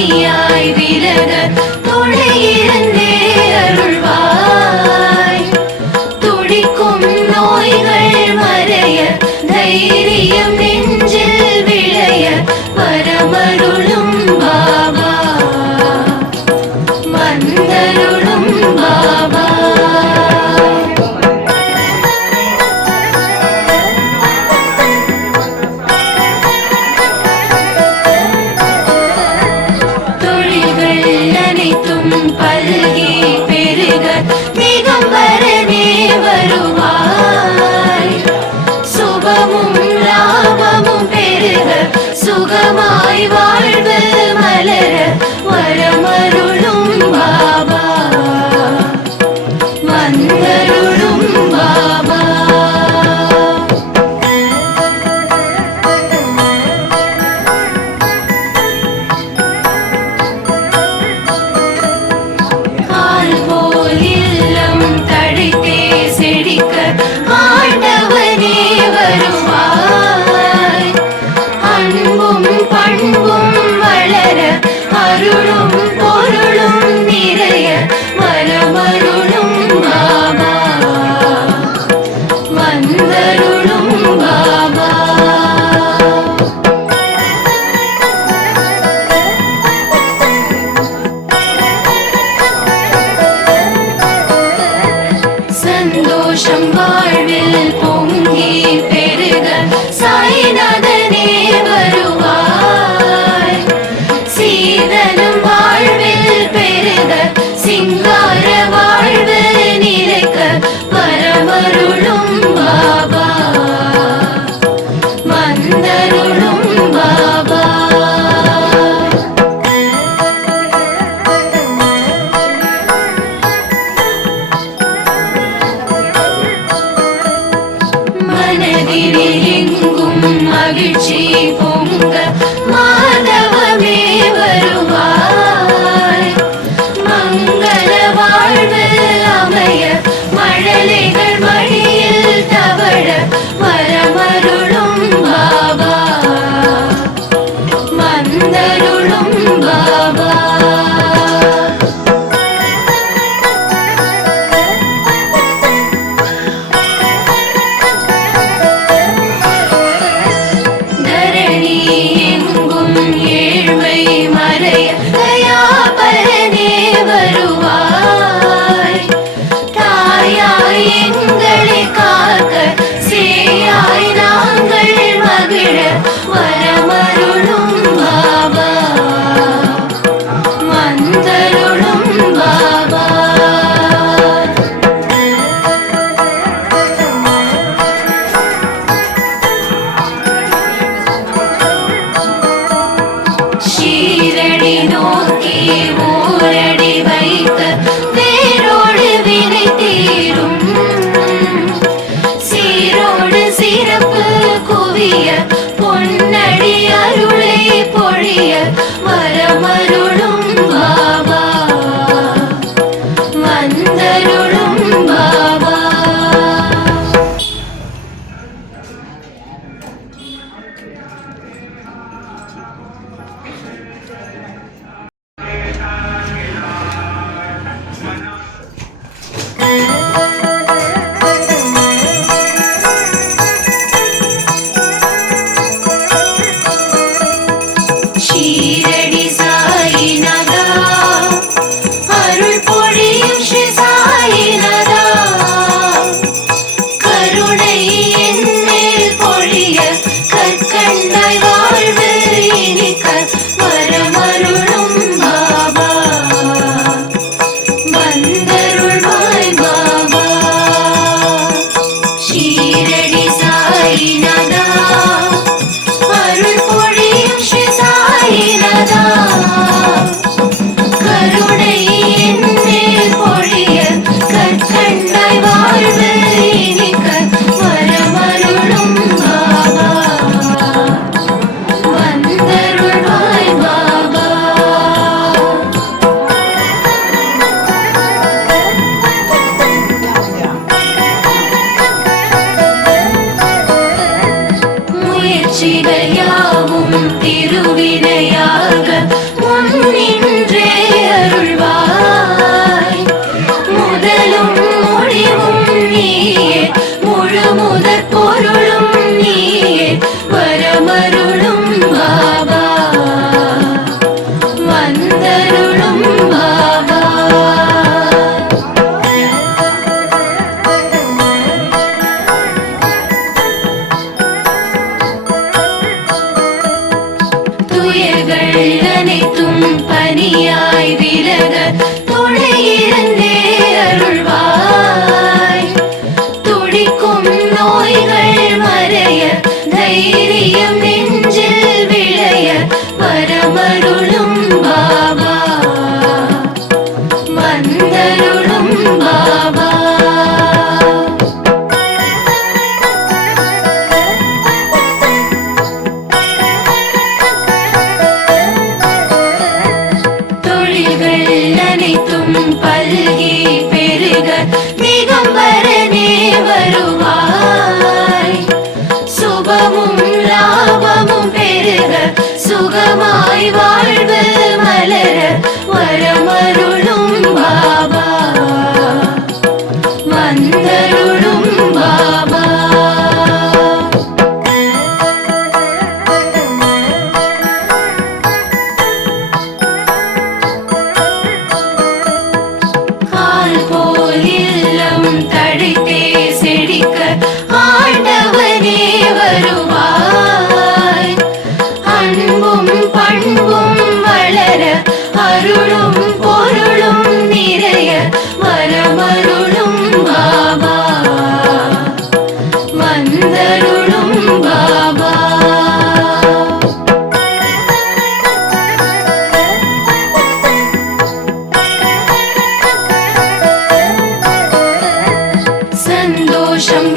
பிணியாய் விலக துணையிருந்தே அருள்வாய். துடிக்கும் நோய்கள் மறைய தைரியம் நெஞ்சில் விளைய வரமருளும் பாபா வந்தருளும் பாபா. பல்கி பெருக திகம்பரனே வருவாய். சுபமும் லாபமும் பெருக சுகமாய் வாழ்வு மலர வரமருளும் பாபா வந்தருளும் பாபா. ஆண்டவனே வருவாய். அன்பும் பண்பும் வளர அருளும் பொருளும் நிறைய வரமருளும் பாபா வந்தருளும் பாபா. சந்தோஷம் வாழ்வில் பொங்கி பெருக சாய்நாதனே வருவாய். சீதனம் வாழ்வில் பெருக சிங்கார வாழ்வு நிலைக்க வரமருளும் பாபா வந்தருளும் பாபா. மனதினில் எங்கும் மகிழ்ச்சி பொங்க மாதவமே வருவாய். மங்கள வாழ்வு அமைய மழலைகள் மடியில் தவழ வரமருளும் பாபா வந்தருளும் பாபா. வருவாய். தாயாய் எங்களை காக்க சேயாய் நாங்கள் மகிழ வரமருளும் பாபா வந்தருளும் பாபா. ஷீரடி நோக்கி ஊரடி வைத்த வேரோடு வினை தீரும். சீரோடு சிறப்பு குவிய பொன்னடி அருளை பொழிய வரமருளும் பாபா வந்தருளும் பாபா. ஷீரடி சாயிநாதா அருள் பொழியும் ஸ்ரீ சாயிநாதா. சந்தோஷம்